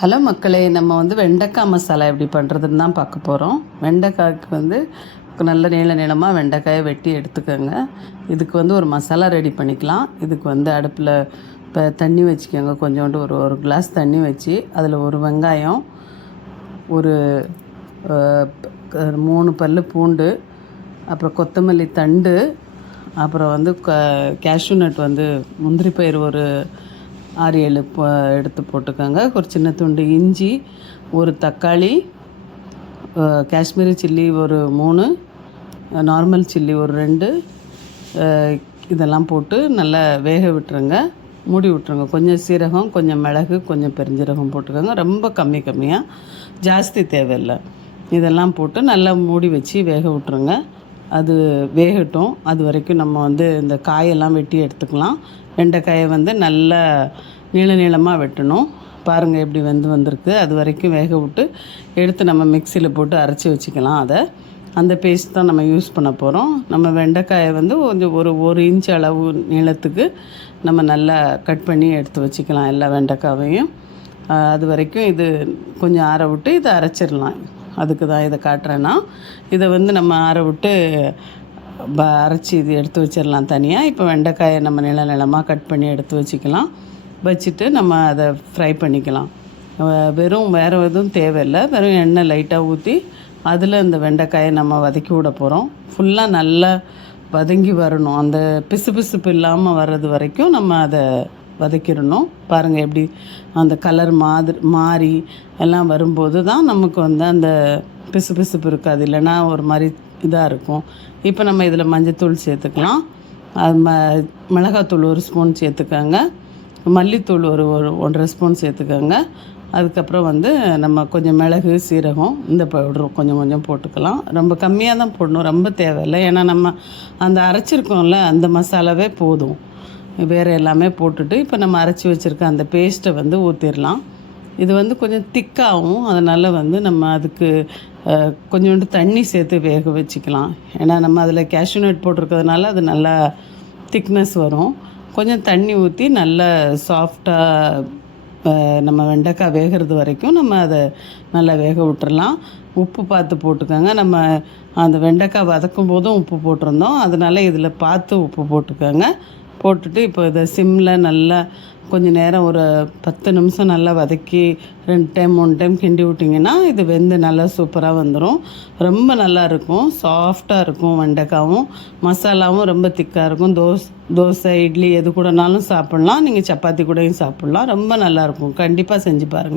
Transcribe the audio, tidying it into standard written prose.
Hello மக்களே, நம்ம வெண்டைக்காய் மசாலா எப்படி பண்ணுறதுன்னு தான் பார்க்க போகிறோம். வெண்டைக்காய்க்கு நல்ல நீளமாக வெண்டைக்காயை வெட்டி எடுத்துக்கோங்க. இதுக்கு ஒரு மசாலா ரெடி பண்ணிக்கலாம். இதுக்கு அடுப்பில் இப்போ தண்ணி வச்சுக்கோங்க. கொஞ்சோண்டு ஒரு கிளாஸ் தண்ணி வச்சு அதில் ஒரு வெங்காயம், ஒரு 3 பல் பூண்டு, அப்புறம் கொத்தமல்லி தண்டு, அப்புறம் கேஷ்யூ நட் முந்திரி பயிர் ஒரு 6-7 எடுத்து போட்டுக்கோங்க. ஒரு சின்ன துண்டு இஞ்சி, ஒரு தக்காளி, காஷ்மீரி சில்லி ஒரு 3, நார்மல் சில்லி ஒரு 2, இதெல்லாம் போட்டு நல்லா வேக விட்டுருங்க. மூடி விட்டுருங்க. கொஞ்சம் சீரகம், கொஞ்சம் மிளகு, கொஞ்சம் பெருஞ்சீரகம் போட்டுக்கோங்க. ரொம்ப கம்மியாக, ஜாஸ்தி தேவையில்லை. இதெல்லாம் போட்டு நல்லா மூடி வச்சு வேக விட்டுருங்க. அது வேகட்டும். அது வரைக்கும் நம்ம இந்த காயெல்லாம் வெட்டி எடுத்துக்கலாம். வெண்டைக்காயை நல்லா நீளமாக வெட்டணும். பாருங்கள் எப்படி வந்திருக்கு. அது வரைக்கும் வேக விட்டு எடுத்து நம்ம மிக்சியில் போட்டு அரைச்சி வச்சுக்கலாம். அந்த பேஸ்ட் தான் நம்ம யூஸ் பண்ண போகிறோம். நம்ம வெண்டைக்காயை கொஞ்சம் ஒரு இன்ச் அளவு நீளத்துக்கு நம்ம நல்லா கட் பண்ணி எடுத்து வச்சுக்கலாம் எல்லா வெண்டைக்காவையும். அது வரைக்கும் இது கொஞ்சம் ஆற விட்டு இதை அரைச்சிடலாம். அதுக்கு தான் இதை காட்டுறேன்னா, இதை நம்ம ஆற விட்டு அரைச்சி இது எடுத்து வச்சிடலாம் தனியாக. இப்போ வெண்டைக்காயை நம்ம நீளமாக கட் பண்ணி எடுத்து வச்சுட்டு நம்ம அதை ஃப்ரை பண்ணிக்கலாம். வேறு எதுவும் தேவையில்லை. வெறும் எண்ணெய் லைட்டாக ஊற்றி அதில் இந்த வெண்டைக்காயை நம்ம வதக்கி விட போகிறோம். ஃபுல்லாக நல்லா வதங்கி வரணும். அந்த பிசுபிசுப்பு இல்லாமல் வர்றது வரைக்கும் நம்ம அதை வதக்கிடணும். பாருங்கள் எப்படி அந்த கலர் மாறி எல்லாம் வரும்போது தான் நமக்கு அந்த பிசுபிசுப்பு இருக்காது. இல்லைன்னா ஒரு மாதிரி இதாக இருக்கும். இப்போ நம்ம இதில் மஞ்சத்தூள் சேர்த்துக்கலாம். அது மிளகாத்தூள் 1 ஸ்பூன் சேர்த்துக்கோங்க. மல்லித்தூள் ஒரு 1.5 ஸ்பூன் சேர்த்துக்கோங்க. அதுக்கப்புறம் நம்ம கொஞ்சம் மிளகு, சீரகம், இந்த பவுடர் கொஞ்சம் போட்டுக்கலாம். ரொம்ப கம்மியாக தான் போடணும், ரொம்ப தேவையில்லை. ஏன்னா நம்ம அந்த அரைச்சிருக்கோம்ல, அந்த மசாலாவே போதும். வேறு எல்லாமே போட்டுட்டு இப்போ நம்ம அரைச்சி வச்சுருக்க அந்த பேஸ்ட்டை ஊற்றிடலாம். இது கொஞ்சம் திக்காகும். அதனால் நம்ம அதுக்கு கொஞ்சோண்டு தண்ணி சேர்த்து வேக வச்சுக்கலாம். ஏன்னா நம்ம அதில் கேஷ்யூ நட் போட்டிருக்கிறதுனால அது நல்லா திக்னஸ் வரும். கொஞ்சம் தண்ணி ஊற்றி நல்லா சாஃப்டாக நம்ம வெண்டைக்காய் வேகிறது வரைக்கும் நம்ம அதை நல்லா வேக விட்டுறலாம். உப்பு பார்த்து போட்டுக்கோங்க. நம்ம அந்த வெண்டைக்காய் வதக்கும் போதும் உப்பு போட்டிருந்தோம். அதனால் இதில் பார்த்து உப்பு போட்டுக்கோங்க. போட்டுட்டு இப்போ இதை சிம்மில் நல்லா கொஞ்சம் நேரம் ஒரு 10 நிமிஷம் நல்லா வதக்கி 2 டைம் 3 டைம் கிண்டி விட்டிங்கன்னா இது வெந்து நல்லா சூப்பராக வந்துடும். ரொம்ப நல்லாயிருக்கும். சாஃப்டாக இருக்கும். வெண்டைக்காவும் மசாலாவும் ரொம்ப திக்காக இருக்கும். தோசை, இட்லி எது கூடனாலும் சாப்பிட்லாம். நீங்கள் சப்பாத்தி கூடயும் சாப்பிட்லாம். ரொம்ப நல்லாயிருக்கும். கண்டிப்பாக செஞ்சு பாருங்கள்.